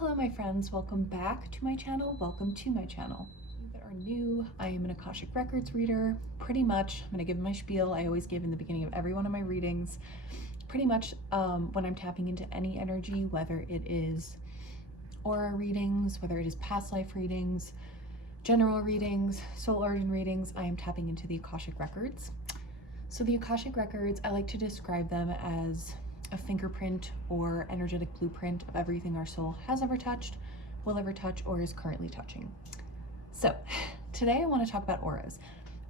Hello my friends, welcome back to my channel, welcome to my channel. You that are new, I am an Akashic Records reader. Pretty much, I'm going to give my spiel I always give in the beginning of every one of my readings. Pretty much when I'm tapping into any energy, whether it is aura readings, whether it is past life readings, general readings, soul origin readings, I am tapping into the Akashic Records. So the Akashic Records, I like to describe them as a fingerprint or energetic blueprint of everything our soul has ever touched, will ever touch, or is currently touching. So today I want to talk about auras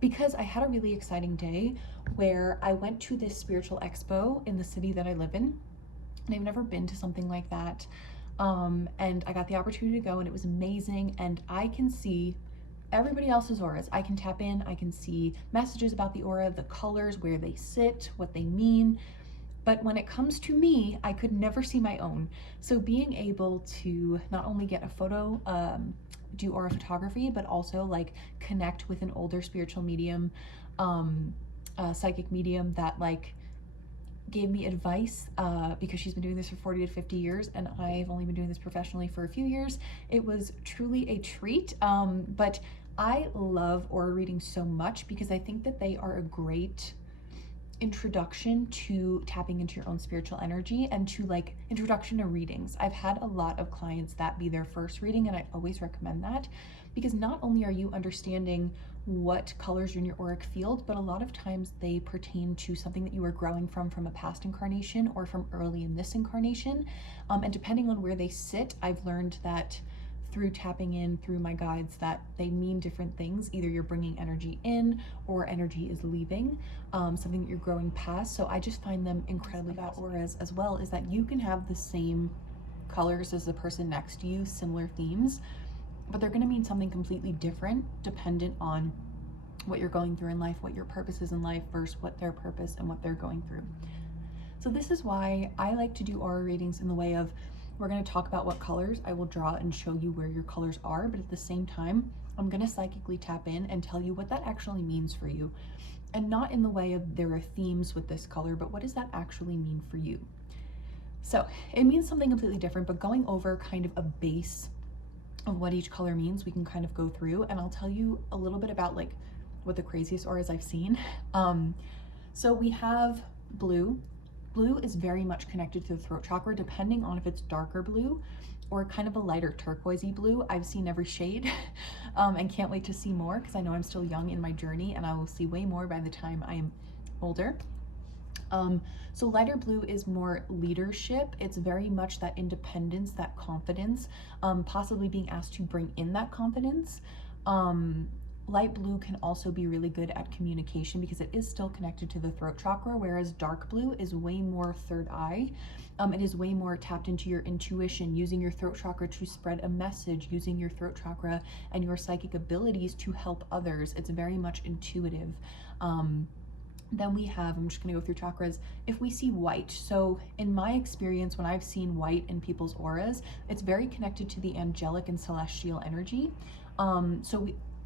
because I had a really exciting day where I went to this spiritual expo in the city that I live in, and I've never been to something like that. And I got the opportunity to go, and it was amazing. And I can see everybody else's auras. I can tap in, I can see messages about the aura, the colors, where they sit, what they mean. But when it comes to me, I could never see my own. So being able to not only get a photo, do aura photography, but also like connect with an older spiritual medium, psychic medium that like gave me advice because she's been doing this for 40 to 50 years and I've only been doing this professionally for a few years. It was truly a treat. But I love aura reading so much because I think that they are a great introduction to tapping into your own spiritual energy and to like introduction to readings. I've had a lot of clients that be their first reading, and I always recommend that because not only are you understanding what colors are in your auric field, but a lot of times they pertain to something that you are growing from a past incarnation or from early in this incarnation. And depending on where they sit, I've learned that through tapping in through my guides that they mean different things. Either you're bringing energy in or energy is leaving, something that you're growing past. So I just find them incredibly about auras as well, is that you can have the same colors as the person next to you, similar themes, but they're going to mean something completely different dependent on what you're going through in life, what your purpose is in life versus what their purpose and what they're going through. So this is why I like to do aura readings in the way of, we're going to talk about what colors. I will draw and show you where your colors are, but at the same time, I'm going to psychically tap in and tell you what that actually means for you. And not in the way of there are themes with this color, but what does that actually mean for you? So it means something completely different, but going over kind of a base of what each color means, we can kind of go through, and I'll tell you a little bit about like what the craziest auras I've seen. So we have blue. Blue is very much connected to the throat chakra, depending on if it's darker blue or kind of a lighter turquoisey blue. I've seen every shade and can't wait to see more because I know I'm still young in my journey and I will see way more by the time I am older. So lighter blue is more leadership. It's very much that independence, that confidence, possibly being asked to bring in that confidence. Light blue can also be really good at communication because it is still connected to the throat chakra, whereas dark blue is way more third eye. It is way more tapped into your intuition, using your throat chakra to spread a message, using your throat chakra and your psychic abilities to help others. It's very much intuitive. Then we have, I'm just going to go through chakras, if we see white. So in my experience, when I've seen white in people's auras, it's very connected to the angelic and celestial energy.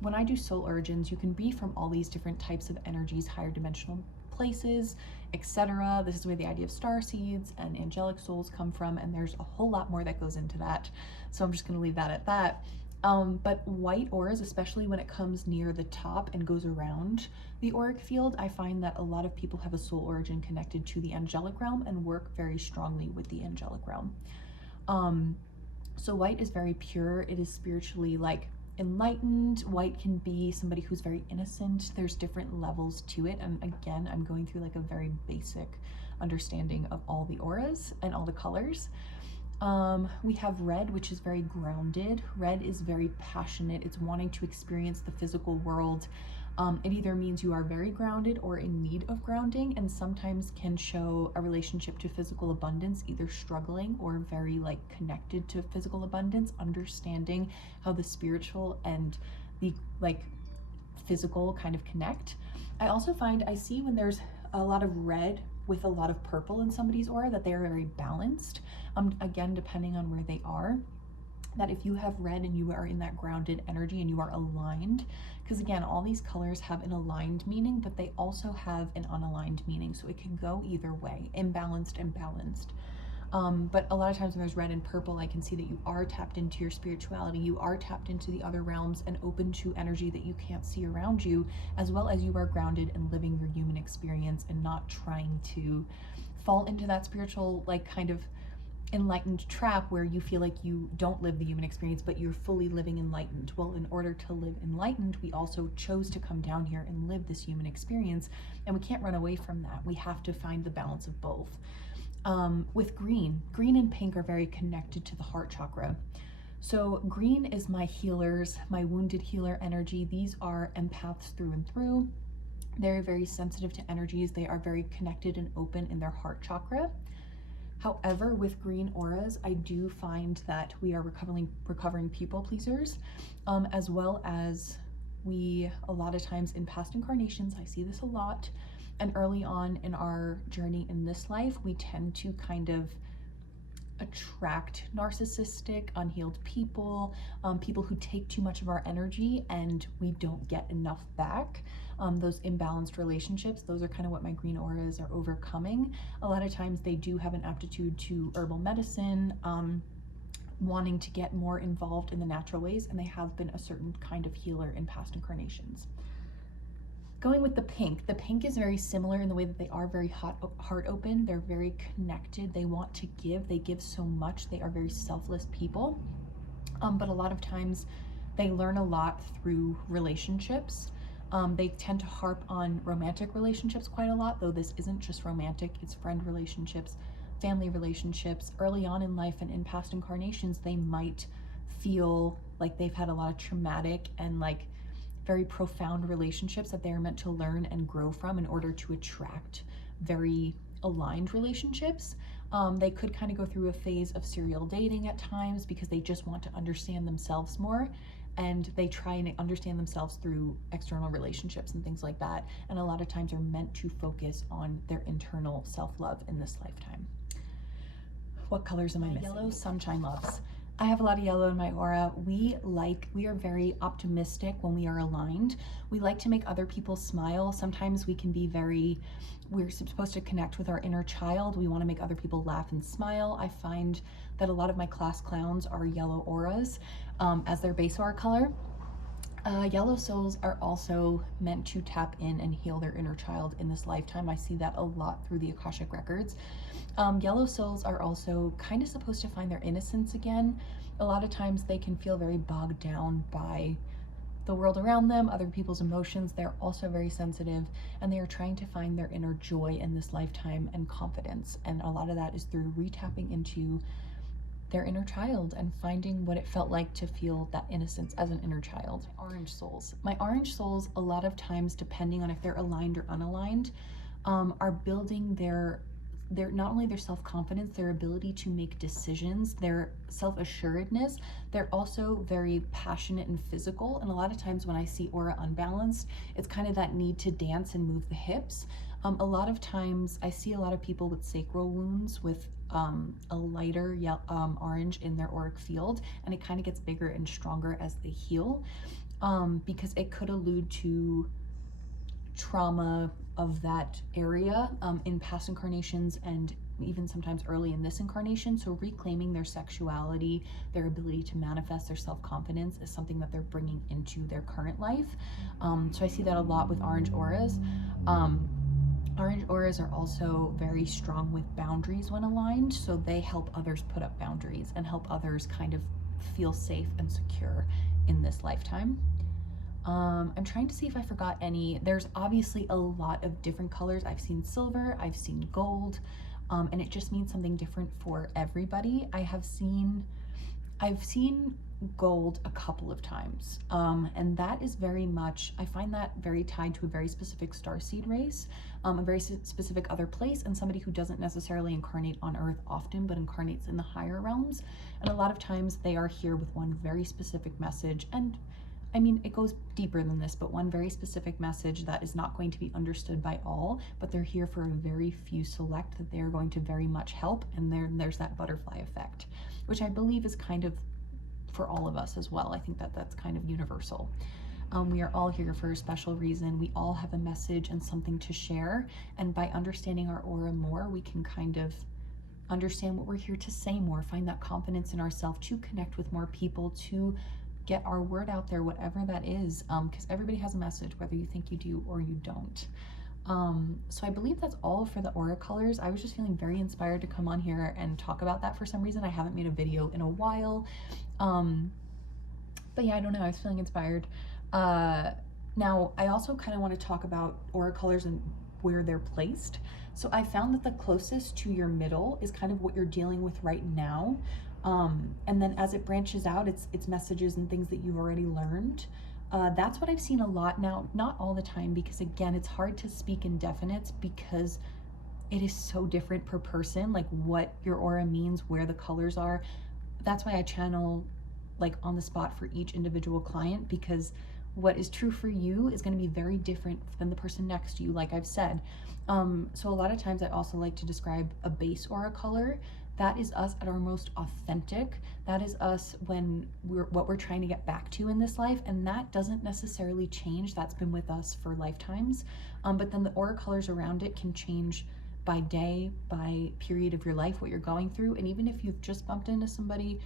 When I do soul origins, you can be from all these different types of energies, higher dimensional places, etc. This is where the idea of star seeds and angelic souls come from, and there's a whole lot more that goes into that. So I'm just going to leave that at that. But white auras, especially when it comes near the top and goes around the auric field, I find that a lot of people have a soul origin connected to the angelic realm and work very strongly with the angelic realm. So white is very pure. It is spiritually like enlightened. White can be somebody who's very innocent. There's different levels to it. And again, I'm going through like a very basic understanding of all the auras and all the colors. We have red, which is very grounded. Red is very passionate. It's wanting to experience the physical world. It either means you are very grounded or in need of grounding, and sometimes can show a relationship to physical abundance, either struggling or very like connected to physical abundance, understanding how the spiritual and the like physical kind of connect. I also find I see when there's a lot of red with a lot of purple in somebody's aura that they are very balanced. Again, depending on where they are, that if you have red and you are in that grounded energy and you are aligned, because again, all these colors have an aligned meaning, but they also have an unaligned meaning. So it can go either way, imbalanced and balanced. But a lot of times when there's red and purple, I can see that you are tapped into your spirituality, you are tapped into the other realms and open to energy that you can't see around you, as well as you are grounded and living your human experience and not trying to fall into that spiritual, like, kind of enlightened trap where you feel like you don't live the human experience, but you're fully living enlightened. Well, in order to live enlightened, we also chose to come down here and live this human experience, and we can't run away from that. We have to find the balance of both. With green and pink are very connected to the heart chakra. So green is my healers, my wounded healer energy. These are empaths through and through. They're very sensitive to energies. They are very connected and open in their heart chakra. However, with green auras, I do find that we are recovering people pleasers, as well as we, a lot of times in past incarnations, I see this a lot, and early on in our journey in this life, we tend to kind of attract narcissistic, unhealed people, people who take too much of our energy and we don't get enough back. Those imbalanced relationships, those are kind of what my green auras are overcoming. A lot of times they do have an aptitude to herbal medicine, wanting to get more involved in the natural ways, and they have been a certain kind of healer in past incarnations. Going with the pink is very similar in the way that they are very heart open. They're very connected. They want to give. They give so much. They are very selfless people. But a lot of times they learn a lot through relationships. They tend to harp on romantic relationships quite a lot, though this isn't just romantic. It's friend relationships, family relationships. Early on in life and in past incarnations, they might feel like they've had a lot of traumatic and like very profound relationships that they are meant to learn and grow from in order to attract very aligned relationships. They could kind of go through a phase of serial dating at times because they just want to understand themselves more, and they try and understand themselves through external relationships and things like that, and a lot of times are meant to focus on their internal self-love in this lifetime. What colors am I missing? Yellow, sunshine loves. I have a lot of yellow in my aura. We are very optimistic when we are aligned. We like to make other people smile. Sometimes we can be we're supposed to connect with our inner child. We want to make other people laugh and smile. I find that a lot of my class clowns are yellow auras as their base aura color. Yellow souls are also meant to tap in and heal their inner child in this lifetime. I see that a lot through the Akashic Records. Yellow souls are also kind of supposed to find their innocence again. A lot of times they can feel very bogged down by the world around them, other people's emotions. They're also very sensitive, and they are trying to find their inner joy in this lifetime and confidence. And a lot of that is through retapping into their inner child and finding what it felt like to feel that innocence as an inner child. Orange souls. My orange souls, a lot of times, depending on if they're aligned or unaligned, are building their not only their self-confidence, their ability to make decisions, their self-assuredness. They're also very passionate and physical, and a lot of times when I see aura unbalanced, it's kind of that need to dance and move the hips. A lot of times I see a lot of people with sacral wounds with a lighter orange in their auric field, and it kind of gets bigger and stronger as they heal, because it could allude to trauma of that area in past incarnations and even sometimes early in this incarnation. So reclaiming their sexuality, their ability to manifest their self-confidence is something that they're bringing into their current life. So I see that a lot with orange auras. Orange auras are also very strong with boundaries when aligned, so they help others put up boundaries and help others kind of feel safe and secure in this lifetime. I'm trying to see if I forgot any. There's obviously a lot of different colors. I've seen silver, I've seen gold, and it just means something different for everybody. I've seen gold a couple of times, and that is very much, I find that very tied to a very specific starseed race, a very specific other place, and somebody who doesn't necessarily incarnate on Earth often, but incarnates in the higher realms. And a lot of times they are here with one very specific message, and I mean, it goes deeper than this, but one very specific message that is not going to be understood by all, but they're here for a very few select that they are going to very much help, and there's that butterfly effect, which I believe is kind of for all of us as well. I think that that's kind of universal. We are all here for a special reason. We all have a message and something to share, and by understanding our aura more, we can kind of understand what we're here to say more, find that confidence in ourselves, to connect with more people, to get our word out there, whatever that is, because everybody has a message, whether you think you do or you don't. So I believe that's all for the aura colors. I was just feeling very inspired to come on here and talk about that for some reason. I haven't made a video in a while. But yeah, I don't know, I was feeling inspired. Now, I also kind of want to talk about aura colors and where they're placed. So I found that the closest to your middle is kind of what you're dealing with right now. And then as it branches out, it's messages and things that you've already learned. That's what I've seen a lot now, not all the time, because again, it's hard to speak in definites because it is so different per person, like what your aura means, where the colors are. That's why I channel like on the spot for each individual client, because what is true for you is going to be very different than the person next to you, like I've said. So a lot of times I also like to describe a base aura color. That is us at our most authentic. That is us when what we're trying to get back to in this life, and that doesn't necessarily change. That's been with us for lifetimes. But then the aura colors around it can change by day, by period of your life, what you're going through. And even if you've just bumped into somebody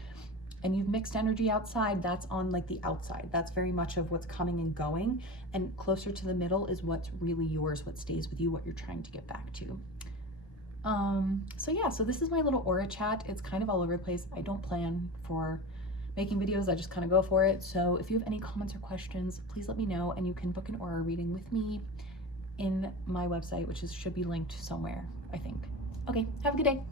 and you've mixed energy outside, that's on like the outside. That's very much of what's coming and going. And closer to the middle is what's really yours, what stays with you, what you're trying to get back to. So yeah, so this is my little aura chat. It's kind of all over the place. I don't plan for making videos, I just kind of go for it. So if you have any comments or questions, please let me know, and you can book an aura reading with me in my website, which should be linked somewhere, I think. Okay, have a good day.